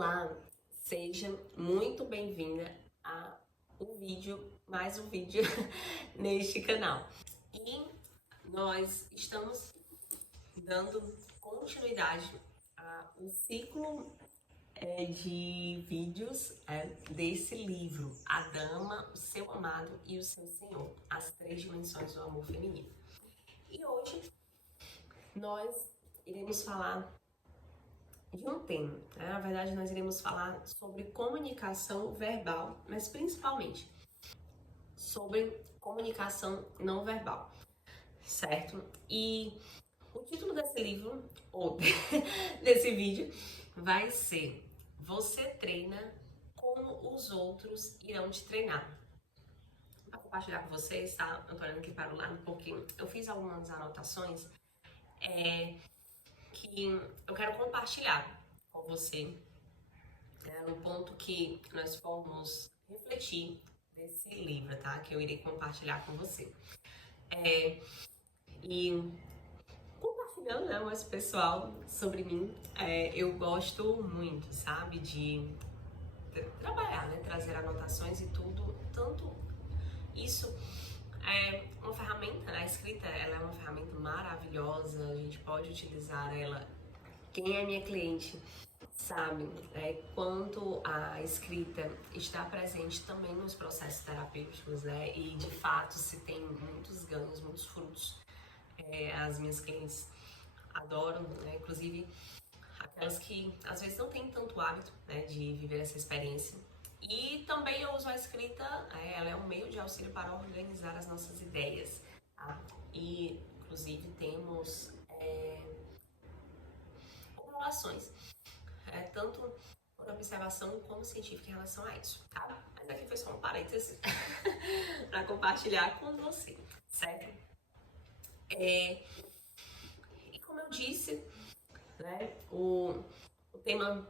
Olá, seja muito bem-vinda a mais um vídeo neste canal. E nós estamos dando continuidade ao ciclo de vídeos desse livro, A Dama, o Seu Amado e o Seu Senhor, as três dimensões do amor feminino. E hoje nós iremos falar de um tema. Na verdade, nós iremos falar sobre comunicação verbal, mas principalmente sobre comunicação não verbal, certo? E o título desse livro, ou desse vídeo, vai ser Você treina como os outros irão te treinar. Vou compartilhar com vocês, tá? Eu tô olhando aqui para o lado porque eu fiz algumas anotações que eu quero compartilhar com você, no ponto que nós formos refletir desse livro, tá? Que eu irei compartilhar com você. E compartilhando, né, mais pessoal sobre mim, eu gosto muito, sabe, de trabalhar, né, trazer anotações e tudo, tanto isso é uma ferramenta, né, a escrita, ela é uma ferramenta maravilhosa, a gente pode utilizar ela. Quem é minha cliente sabe quanto a escrita está presente também nos processos terapêuticos, né? E de fato se tem muitos ganhos, muitos frutos. As minhas clientes adoram, né? Inclusive aquelas que às vezes não têm tanto hábito, né, de viver essa experiência. E também eu uso a escrita, ela é um meio de auxílio para organizar as nossas ideias, tá? E inclusive temos comprovações, tanto por observação como científica em relação a isso, tá? Mas aqui foi só um parênteses para compartilhar com você, certo? E como eu disse, né, o tema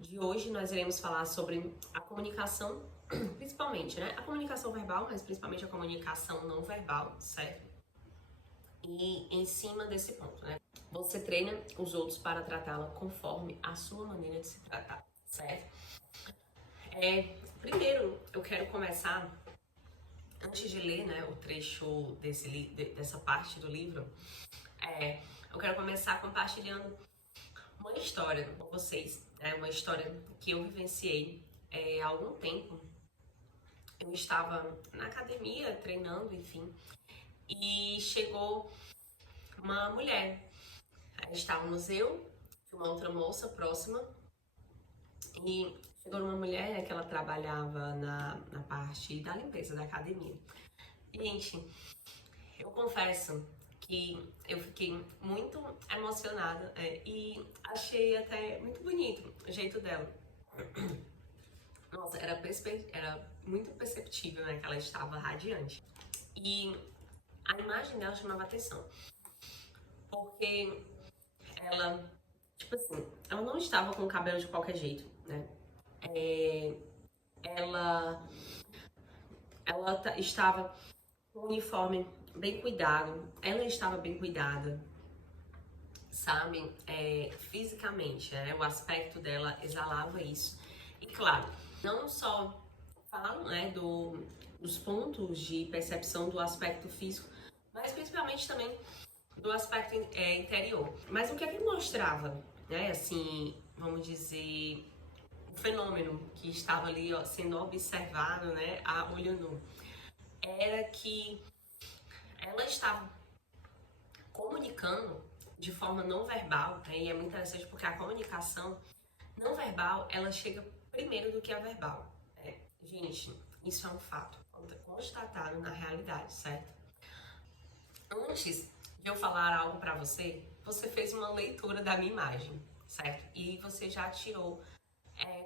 de hoje nós iremos falar sobre a comunicação, principalmente, né, a comunicação verbal, mas principalmente a comunicação não verbal, certo? E em cima desse ponto, né, você treina os outros para tratá-la conforme a sua maneira de se tratar, certo? Primeiro, eu quero começar, antes de ler, né, o trecho dessa parte do livro, eu quero começar compartilhando uma história com vocês, né, uma história que eu vivenciei há algum tempo. Eu estava na academia treinando, enfim, e chegou uma mulher. Estávamos eu e uma outra moça próxima, e chegou uma mulher, né, que ela trabalhava na parte da limpeza da academia. Gente, eu confesso que eu fiquei muito emocionada e achei até muito bonito o jeito dela. Nossa, era muito perceptível, né, que ela estava radiante. E a imagem dela chamava atenção, porque ela, tipo assim, ela não estava com o cabelo de qualquer jeito, né? Ela estava com o uniforme bem cuidado, ela estava bem cuidada, sabe? Fisicamente, né? O aspecto dela exalava isso. E claro, não só falo, né, dos pontos de percepção do aspecto físico, mas principalmente também do aspecto interior. Mas o que é que mostrava, né, assim, vamos dizer, o fenômeno que estava ali, ó, sendo observado, né, a olho nu, era que ela estava comunicando de forma não verbal, né, e é muito interessante porque a comunicação não verbal, ela chega primeiro do que a verbal. Gente, isso é um fato constatado na realidade, certo? Antes de eu falar algo pra você, você fez uma leitura da minha imagem, certo? E você já tirou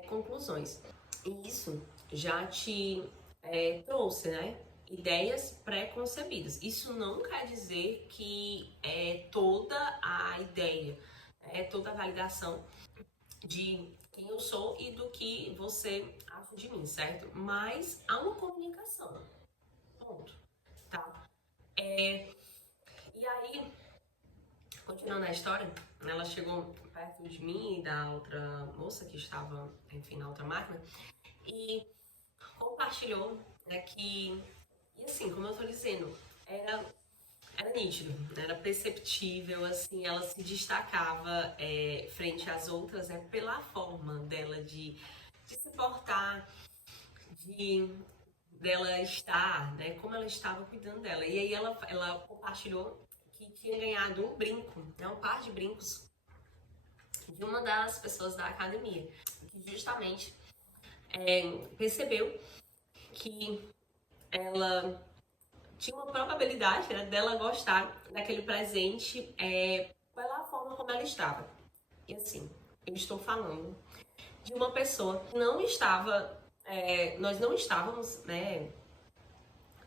conclusões. E isso já te trouxe, né, ideias pré-concebidas. Isso não quer dizer que é toda a ideia, toda a validação de quem eu sou e do que você acha de mim, certo? Mas há uma comunicação, ponto, tá? E aí, Continuando a história, ela chegou perto de mim e da outra moça que estava, enfim, na outra máquina e compartilhou, né, que, e assim, como eu tô dizendo, era nítido, né, era perceptível, assim, ela se destacava frente às outras pela forma dela de se portar, de dela estar, né, como ela estava cuidando dela. E aí ela compartilhou que tinha ganhado um brinco, né, um par de brincos de uma das pessoas da academia, que justamente percebeu que ela tinha uma probabilidade, né, dela gostar daquele presente pela forma como ela estava. E assim, eu estou falando de uma pessoa que não estava, nós não estávamos, né,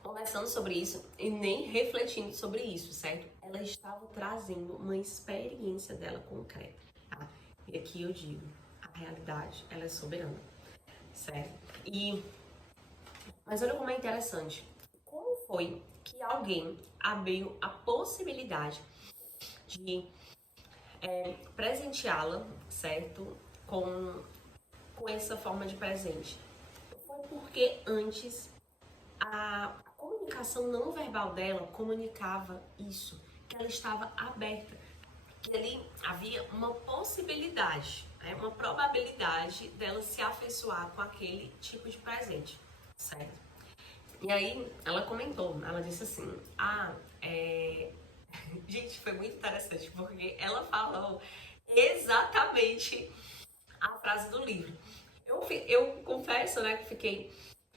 conversando sobre isso e nem refletindo sobre isso, certo? Ela estava trazendo uma experiência dela concreta, tá? E aqui eu digo, a realidade, ela é soberana, certo? Mas olha como é interessante. Como foi que alguém abriu a possibilidade de presenteá-la, certo? Com essa forma de presente? Foi porque antes a comunicação não verbal dela comunicava isso, que ela estava aberta, que ali havia uma possibilidade, né, uma probabilidade dela se afeiçoar com aquele tipo de presente, certo? E aí ela comentou, ela disse assim, gente, foi muito interessante, porque ela falou exatamente a frase do livro. Eu confesso, né, que fiquei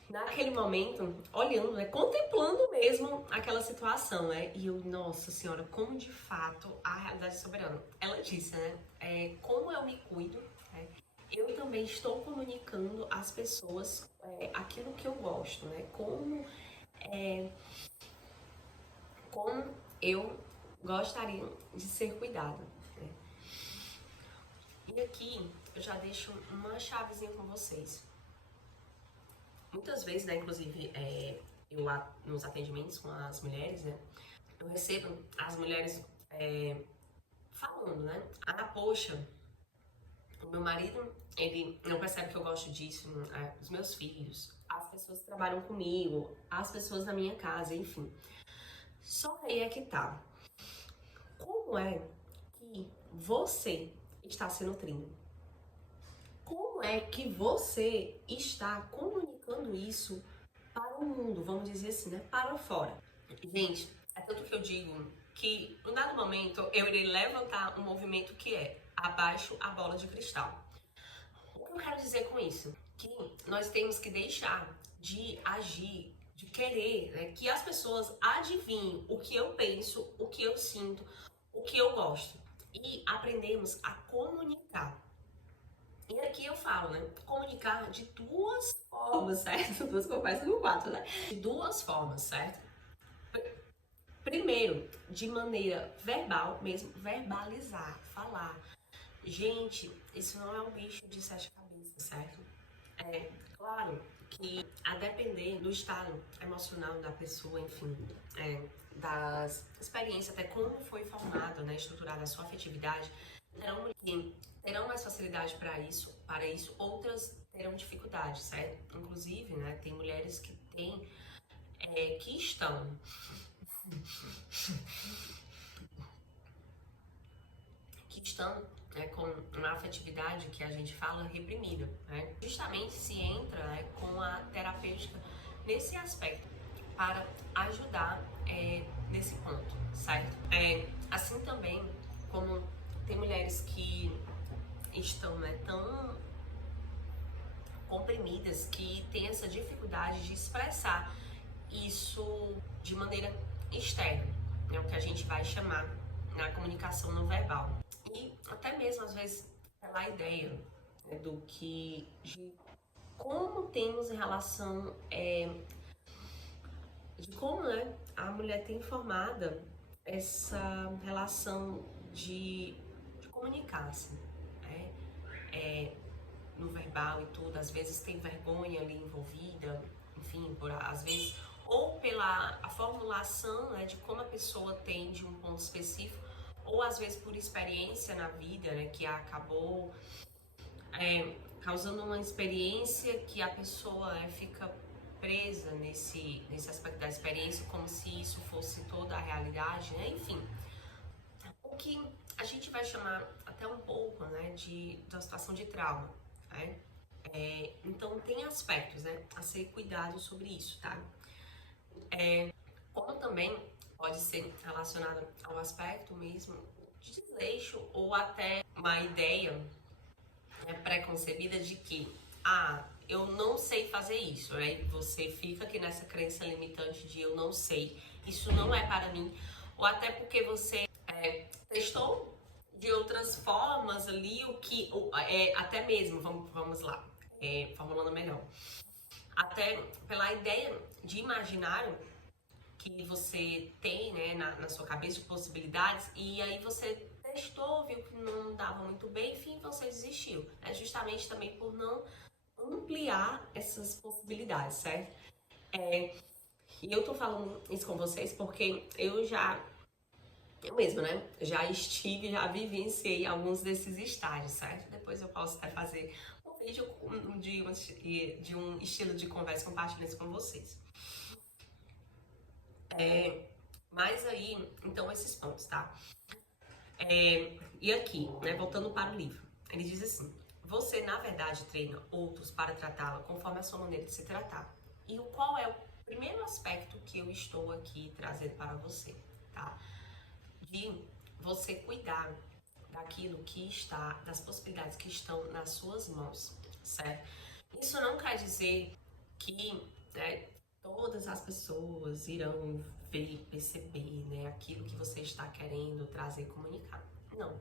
naquele momento, olhando, né, contemplando mesmo aquela situação, né, e eu, nossa senhora, como de fato a realidade é soberana. Ela disse, né, como eu me cuido, né, eu também estou comunicando às pessoas aquilo que eu gosto, né, como eu gostaria de ser cuidada, né. E aqui eu já deixo uma chavezinha com vocês. Muitas vezes, né, inclusive, eu lá nos atendimentos com as mulheres, né, eu recebo as mulheres falando, né, poxa, o meu marido, ele não percebe que eu gosto disso, os meus filhos, as pessoas que trabalham comigo, as pessoas na minha casa, enfim. Só que aí é que tá. Como é que você está se nutrindo? Como é que você está comunicando isso para o mundo, vamos dizer assim, né? Para fora. Gente, é tanto que eu digo que, no dado momento, eu irei levantar um movimento que é abaixo a bola de cristal. O que eu quero dizer com isso? Que nós temos que deixar de agir, de querer, né, que as pessoas adivinhem o que eu penso, o que eu sinto, o que eu gosto. E aprendemos a comunicar. E aqui eu falo, né? Comunicar de duas formas, certo? Duas conversas no quatro, né? De duas formas, certo? Primeiro, de maneira verbal mesmo, verbalizar, falar. Gente, isso não é um bicho de sete cabeças, certo? É claro que a depender do estado emocional da pessoa, enfim, das experiências, até como foi formada, né, estruturada a sua afetividade, terão mais facilidade para isso, outras terão dificuldade, certo? Inclusive, né, tem mulheres que que estão com uma afetividade que a gente fala reprimida, né? Justamente se entra, né, com a terapêutica nesse aspecto para ajudar nesse ponto, certo? Assim também como tem mulheres que estão, né, tão comprimidas que têm essa dificuldade de expressar isso de maneira externa, né, o que a gente vai chamar na comunicação não verbal. E até mesmo às vezes pela ideia, né, de como temos em relação de como, né, a mulher tem formada essa relação de comunicar-se, né? No verbal e tudo, às vezes tem vergonha ali envolvida, enfim, às vezes, ou pela a formulação, né, de como a pessoa tem de um ponto específico, ou às vezes por experiência na vida, né, que acabou causando uma experiência que a pessoa fica presa nesse aspecto da experiência, como se isso fosse toda a realidade, né? Enfim, o que a gente vai chamar até um pouco, né, de uma situação de trauma, né? Então tem aspectos, né, a ser cuidado sobre isso, tá? Como também pode ser relacionado ao aspecto mesmo de desleixo ou até uma ideia, né, pré-concebida de que, eu não sei fazer isso, né? Você fica aqui nessa crença limitante de eu não sei, isso não é para mim, ou até porque você testou de outras formas ali o que, até mesmo, vamos lá, formulando melhor, até pela ideia de imaginário que você tem, né, na sua cabeça de possibilidades, e aí você testou, viu que não dava muito bem, enfim, você desistiu. É justamente também por não ampliar essas possibilidades, certo? E eu tô falando isso com vocês porque eu mesma, né, já vivenciei alguns desses estágios, certo? Depois eu posso até fazer um vídeo de um estilo de conversa compartilhando isso com vocês. Mas aí, então, esses pontos, tá? E aqui, né, voltando para o livro, ele diz assim: você, na verdade, treina outros para tratá-la conforme a sua maneira de se tratar. E qual é o primeiro aspecto que eu estou aqui trazendo para você, tá? De você cuidar daquilo que está, das possibilidades que estão nas suas mãos, certo? Isso não quer dizer que, né, todas as pessoas irão ver, perceber, né, aquilo que você está querendo trazer e comunicar. Não.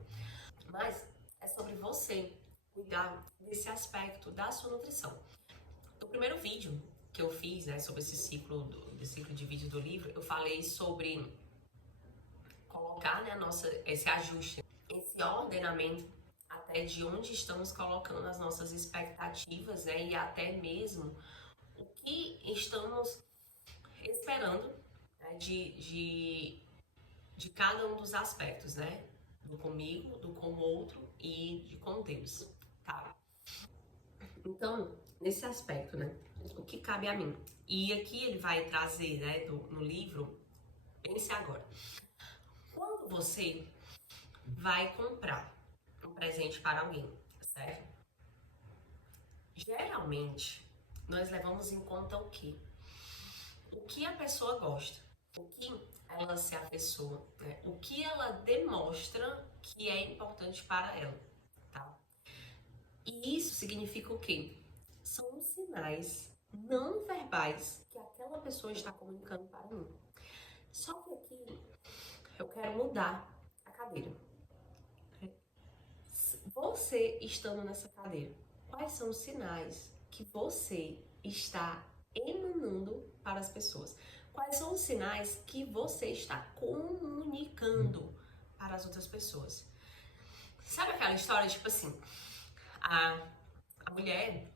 Mas é sobre você cuidar desse aspecto da sua nutrição. No primeiro vídeo que eu fiz, né, sobre esse ciclo de vídeo do livro, eu falei sobre colocar, né, esse ajuste, esse ordenamento até de onde estamos colocando as nossas expectativas, né, e até mesmo o que estamos esperando, né, de cada um dos aspectos, né, do comigo, do com o outro e de com Deus, tá? Então, nesse aspecto, né, o que cabe a mim? E aqui ele vai trazer, né, no livro, pense agora. Quando você vai comprar um presente para alguém, certo? Geralmente, nós levamos em conta o quê? O que a pessoa gosta, o que ela se afeiçoa, né? O que ela demonstra que é importante para ela, tá? E isso significa o quê? São os sinais não verbais que aquela pessoa está comunicando para mim. Só que aqui eu quero mudar a cadeira. Você estando nessa cadeira, quais são os sinais que você está emanando para as pessoas? Quais são os sinais que você está comunicando para as outras pessoas? Sabe aquela história, tipo assim, a mulher,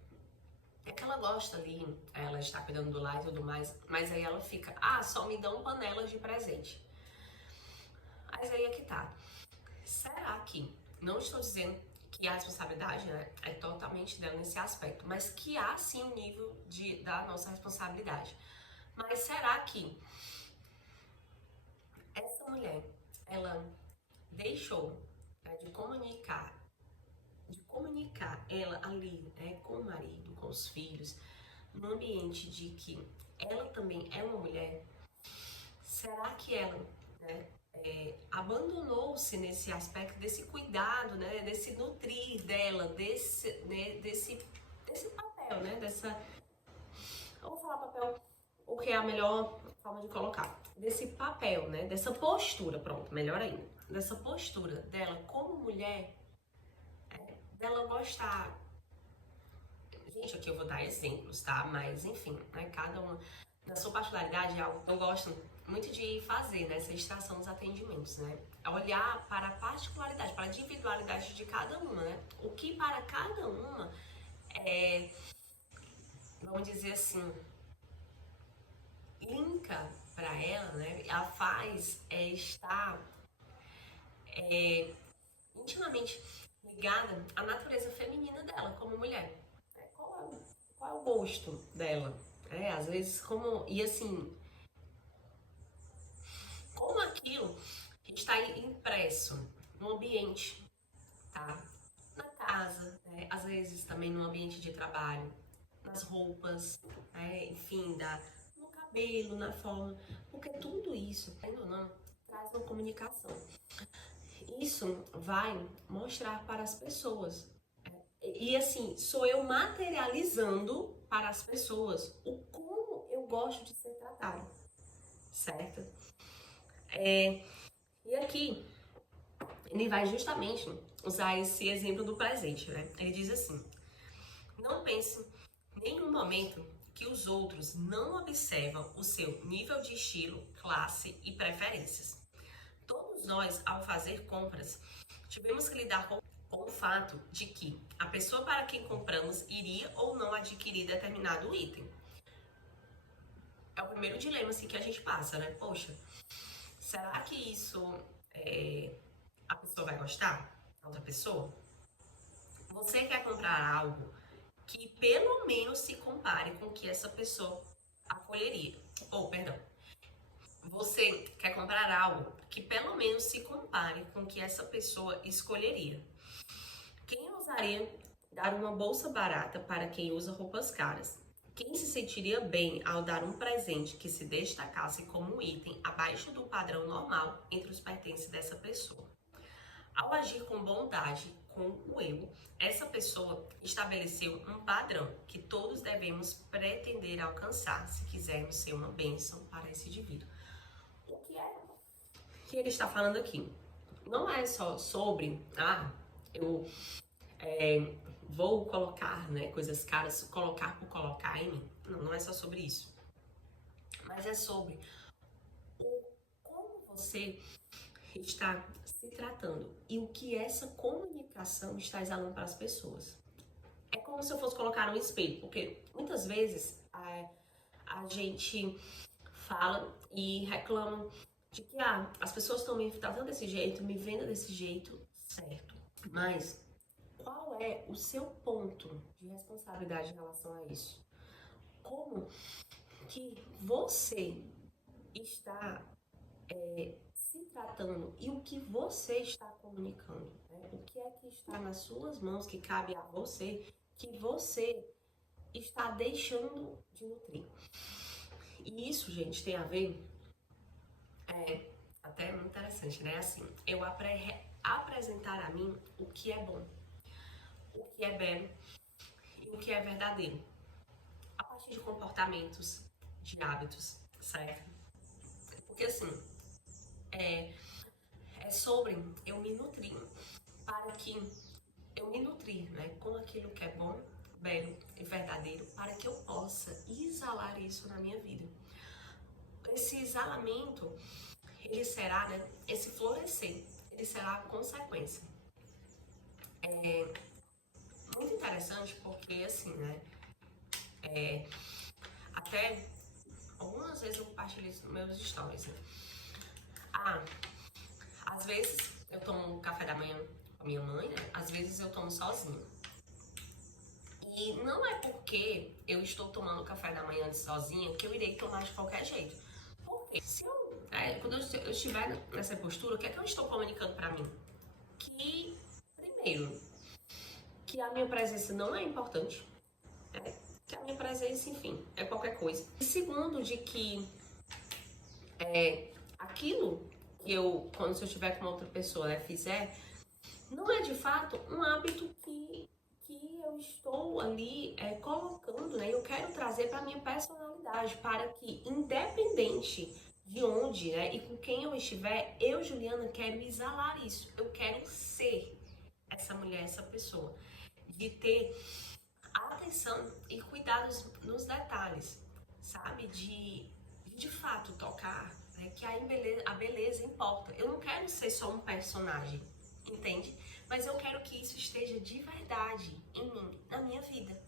é que ela gosta ali, ela está cuidando do lar e tudo mais, mas aí ela fica, só me dão panelas de presente. Mas aí é que tá. Será que, não estou dizendo que a responsabilidade, né, é totalmente dela nesse aspecto, mas que há sim um nível da nossa responsabilidade. Mas será que essa mulher, ela deixou, né, de comunicar ela ali, né, com o marido, com os filhos, no ambiente de que ela também é uma mulher? Será que ela, né, abandonou-se nesse aspecto desse cuidado, né, desse nutrir dela, desse papel, né, eu vou falar papel porque é a melhor forma de colocar, desse papel, né, dessa postura, pronto, melhor ainda, dessa postura dela como mulher, dela gostar. Gente, aqui eu vou dar exemplos, tá? Mas enfim, né, cada uma na sua particularidade é algo que eu gosto muito de fazer, né? Essa extração dos atendimentos, né? É olhar para a particularidade, para a individualidade de cada uma, né? O que para cada uma vamos dizer assim, linka para ela, né? A faz estar intimamente ligada à natureza feminina dela como mulher. Qual é o gosto dela? Às vezes, como. E assim, como aquilo está impresso no ambiente, tá? Na casa, né? Às vezes também no ambiente de trabalho, nas roupas, né? Enfim, no cabelo, na forma. Porque tudo isso, ainda não, traz uma comunicação. Isso vai mostrar para as pessoas. E assim, sou eu materializando para as pessoas o como eu gosto de ser tratado, certo? E aqui, ele vai justamente usar esse exemplo do presente, né? Ele diz assim: não pense em nenhum momento que os outros não observam o seu nível de estilo, classe e preferências. Todos nós, ao fazer compras, tivemos que lidar com o fato de que a pessoa para quem compramos iria ou não adquirir determinado item. É o primeiro dilema assim, que a gente passa, né? Poxa, será que isso a pessoa vai gostar? A outra pessoa? Você quer comprar algo que pelo menos se compare com o que essa pessoa acolheria. Ou, perdão, você quer comprar algo que pelo menos se compare com o que essa pessoa escolheria. Quem ousaria dar uma bolsa barata para quem usa roupas caras? Quem se sentiria bem ao dar um presente que se destacasse como um item abaixo do padrão normal entre os pertences dessa pessoa? Ao agir com bondade com o eu, essa pessoa estabeleceu um padrão que todos devemos pretender alcançar se quisermos ser uma bênção para esse indivíduo. O que é que ele está falando aqui? Não é só sobre, eu vou colocar, né, coisas caras, colocar por colocar em mim. Não é só sobre isso. Mas é sobre como você está se tratando e o que essa comunicação está exalando para as pessoas. É como se eu fosse colocar no espelho, porque muitas vezes a gente fala e reclama de que as pessoas estão me tratando desse jeito, me vendo desse jeito, certo. Mas qual é o seu ponto de responsabilidade em relação a isso? Como que você está se tratando e o que você está comunicando, né? O que é que está nas suas mãos que cabe a você, que você está deixando de nutrir. E isso, gente, tem a ver, até muito interessante, né? Assim, eu apresentar a mim o que é bom, o que é belo e o que é verdadeiro, a partir de comportamentos, de hábitos, certo? Porque assim, é sobre eu me nutrir, para que eu me nutrir, né, com aquilo que é bom, belo e verdadeiro, para que eu possa exalar isso na minha vida. Esse exalamento, ele será, né, esse florescer, ele será a consequência. É muito interessante porque, assim, né, até algumas vezes eu compartilho isso nos meus stories, né? Às vezes eu tomo café da manhã com a minha mãe, né? Às vezes eu tomo sozinha. E não é porque eu estou tomando café da manhã sozinha que eu irei tomar de qualquer jeito. Porque se quando eu estiver nessa postura, o que é que eu estou comunicando pra mim? Que, primeiro, que a minha presença não é importante. Que a minha presença, enfim, é qualquer coisa. E segundo, de que aquilo que eu, quando se eu estiver com outra pessoa, né, fizer, não é de fato um hábito que eu estou ali colocando, né? Eu quero trazer para minha personalidade, para que, independente de onde, né, e com quem eu estiver, eu, Juliana, quero exalar isso. Eu quero ser essa mulher, essa pessoa, de ter atenção e cuidados nos detalhes, sabe? De fato tocar, né? Que a beleza importa. Eu não quero ser só um personagem, entende? Mas eu quero que isso esteja de verdade em mim, na minha vida,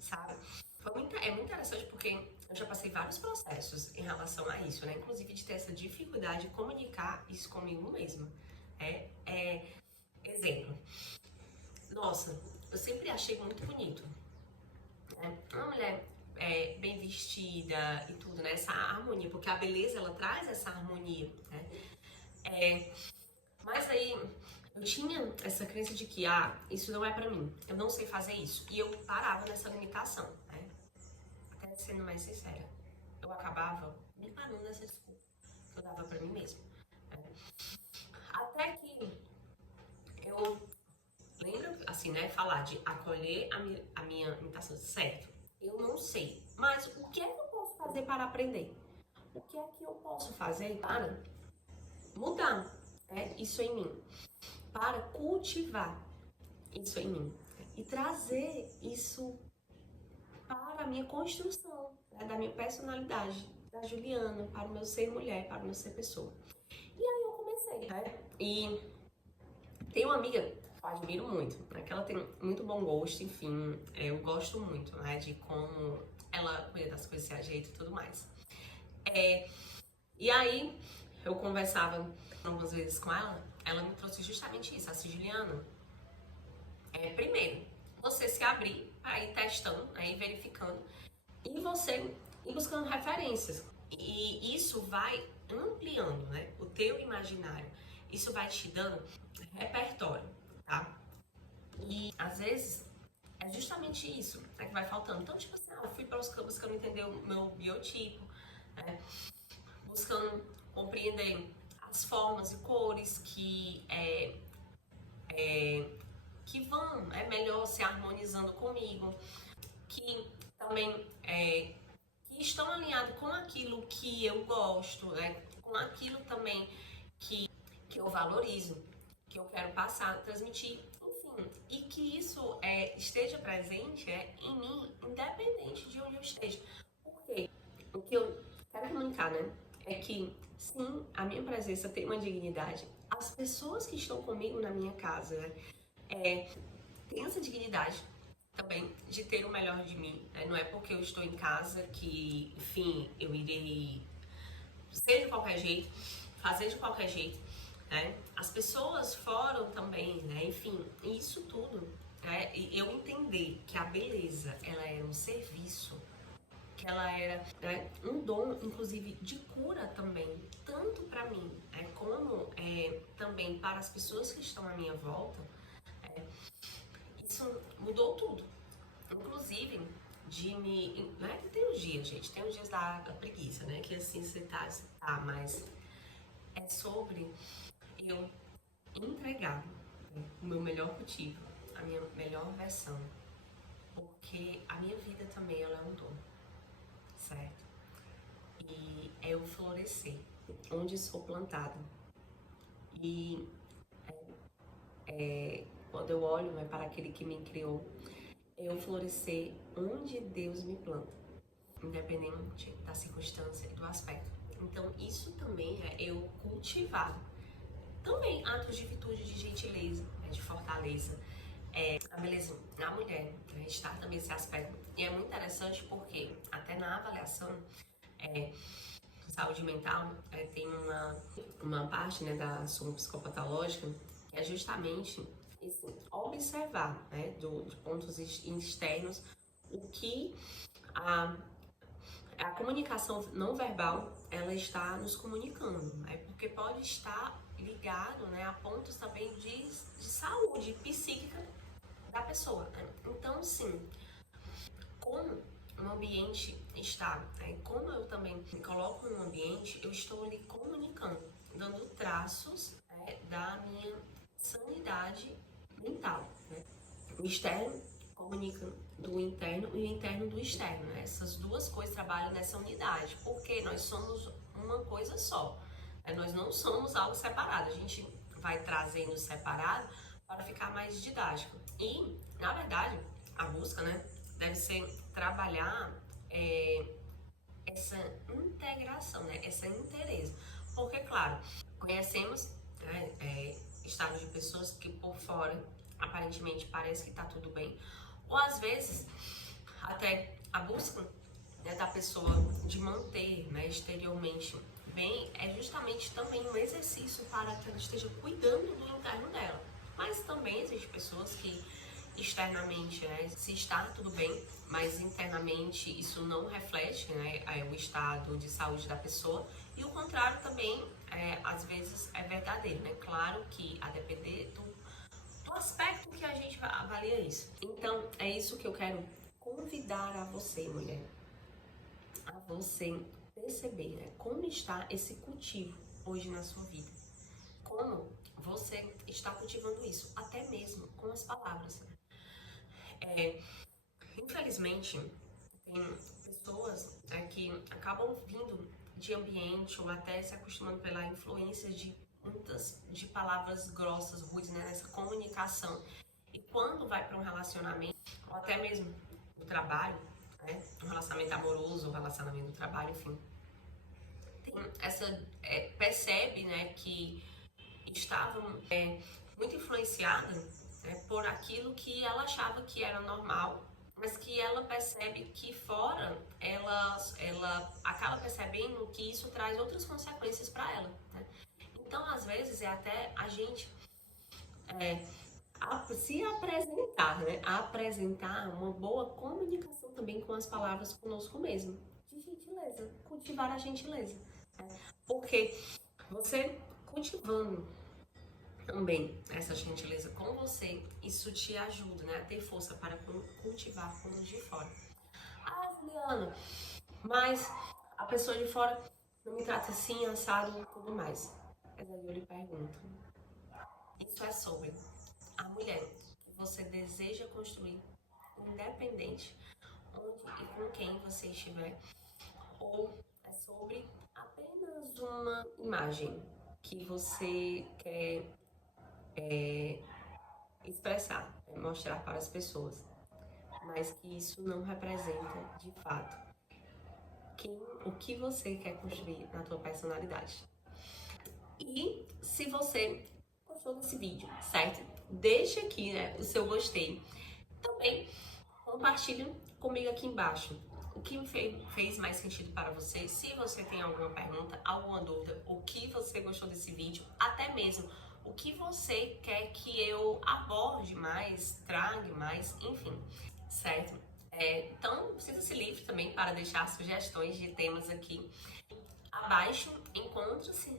sabe? É muito interessante porque eu já passei vários processos em relação a isso, né? Inclusive de ter essa dificuldade de comunicar isso comigo mesma. Exemplo. Nossa, eu sempre achei muito bonito, né? Uma mulher bem vestida e tudo, né? Essa harmonia, porque a beleza, ela traz essa harmonia, né? Mas aí, eu tinha essa crença de que, isso não é pra mim, eu não sei fazer isso. E eu parava nessa limitação, né? Até sendo mais sincera, eu acabava me parando nessa desculpa que eu dava pra mim mesma, né? Até que eu lembro, assim, né, falar de acolher a minha limitação, certo? Eu não sei, mas o que é que eu posso fazer para aprender? O que é que eu posso fazer para mudar, isso em mim? Para cultivar isso em mim e trazer isso para a minha construção, né, da minha personalidade, da Juliana, para o meu ser mulher, para o meu ser pessoa. E aí eu comecei, né? E tem uma amiga que eu admiro muito, né? Que ela tem muito bom gosto, enfim, eu gosto muito, né? De como ela cuida das coisas, se ajeita e tudo mais. E aí eu conversava algumas vezes com ela me trouxe justamente isso, assim, Juliana, primeiro, você se abrir para ir testando, né, ir verificando, e você ir buscando referências. E isso vai ampliando, né, o teu imaginário. Isso vai te dando repertório, tá? E às vezes é justamente isso, né, que vai faltando. Então, tipo assim, eu fui buscando entender o meu biotipo, né, buscando compreender as formas e cores que vão melhor se harmonizando comigo, que também que estão alinhados com aquilo que eu gosto, né? Com aquilo também que eu valorizo, que eu quero passar, transmitir, enfim, e que isso esteja presente em mim, independente de onde eu esteja. Porque o que eu quero comunicar, né, é que sim, a minha presença tem uma dignidade. As pessoas que estão comigo na minha casa, né, tem essa dignidade também de ter o melhor de mim, né? Não é porque eu estou em casa que, enfim, eu irei ser de qualquer jeito, fazer de qualquer jeito, né? As pessoas foram também, né? Enfim, isso tudo, né? E eu entender que a beleza, ela era um serviço, que ela era, né, um dom, inclusive, de cura também, tanto para mim, como também para as pessoas que estão à minha volta. Isso mudou tudo. Inclusive, de me. Não é que tem os dias, gente, tem os dias da preguiça, né? Que assim você tá, mas é sobre eu entregar, né, o meu melhor cultivo, a minha melhor versão. Porque a minha vida também ela é um dom, certo? E é eu florescer onde sou plantado. E quando eu olho, né, para aquele que me criou, eu florescer onde Deus me planta, independente da circunstância e do aspecto. Então, isso também é eu cultivar. Também atos de virtude, de gentileza, de fortaleza. A beleza na mulher, né, estar também esse aspecto. E é muito interessante porque, até na avaliação, saúde mental, tem uma parte, né, da soma psicopatológica que é justamente assim, observar, né, de pontos externos o que a comunicação não verbal ela está nos comunicando, né, porque pode estar ligado, né, a pontos também de saúde psíquica da pessoa, né? Então, sim, como um ambiente está, né? Como eu também me coloco no ambiente, eu estou ali comunicando, dando traços, da minha sanidade mental, né? O externo comunica do interno e o interno do externo, né? Essas duas coisas trabalham nessa unidade, porque nós somos uma coisa só, né? Nós não somos algo separado, a gente vai trazendo separado para ficar mais didático. E, na verdade, a busca, né, deve ser trabalhar essa integração, né, essa inteireza. Porque, claro, conhecemos, né, estados de pessoas que por fora aparentemente parece que está tudo bem, ou às vezes até a busca, né, da pessoa de manter, né, exteriormente bem é justamente também um exercício para que ela esteja cuidando do interno dela. Mas também existem pessoas que externamente, né, se está tudo bem, mas internamente isso não reflete, né, o estado de saúde da pessoa. E o contrário também, às vezes, é verdadeiro, né? Claro que a depender do aspecto que a gente avalia isso. Então, é isso que eu quero convidar a você, mulher, a você perceber, né, como está esse cultivo hoje na sua vida. Como você está cultivando isso, até mesmo com as palavras. Infelizmente, tem pessoas que acabam vindo de ambiente ou até se acostumando pela influência de muitas de palavras grossas, rudes, né, nessa comunicação. E quando vai para um relacionamento, ou até mesmo o trabalho, né, um relacionamento amoroso, um relacionamento do trabalho, enfim, tem essa percebe, né, que estavam muito acompanhada, né, por aquilo que ela achava que era normal, mas que ela percebe que fora ela acaba percebendo que isso traz outras consequências para ela, né? Então, às vezes, é até a gente se apresentar, né? Apresentar uma boa comunicação também com as palavras conosco mesmo. De gentileza, cultivar a gentileza. Né? Porque você cultivando também essa gentileza com você, isso te ajuda, né, a ter força para cultivar com os de fora. Ah, Juliana, mas a pessoa de fora não me trata assim, assado e tudo mais. Mas aí eu lhe pergunto, isso é sobre a mulher que você deseja construir, independente onde e com quem você estiver, ou é sobre apenas uma imagem que você quer expressar, mostrar para as pessoas, mas que isso não representa de fato o que você quer construir na tua personalidade. E se você gostou desse vídeo, certo? Deixa aqui, né, o seu gostei. Também compartilhe comigo aqui embaixo o que fez mais sentido para você. Se você tem alguma pergunta, alguma dúvida, o que você gostou desse vídeo, até mesmo o que você quer que eu aborde mais, traga mais, enfim, certo? Então, sinta-se livre também para deixar sugestões de temas aqui. Abaixo encontra-se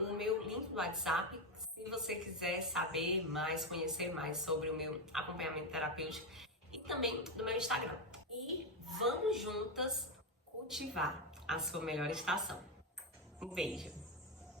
o meu link do WhatsApp, se você quiser saber mais, conhecer mais sobre o meu acompanhamento terapêutico, e também do meu Instagram. E vamos juntas cultivar a sua melhor estação. Um beijo!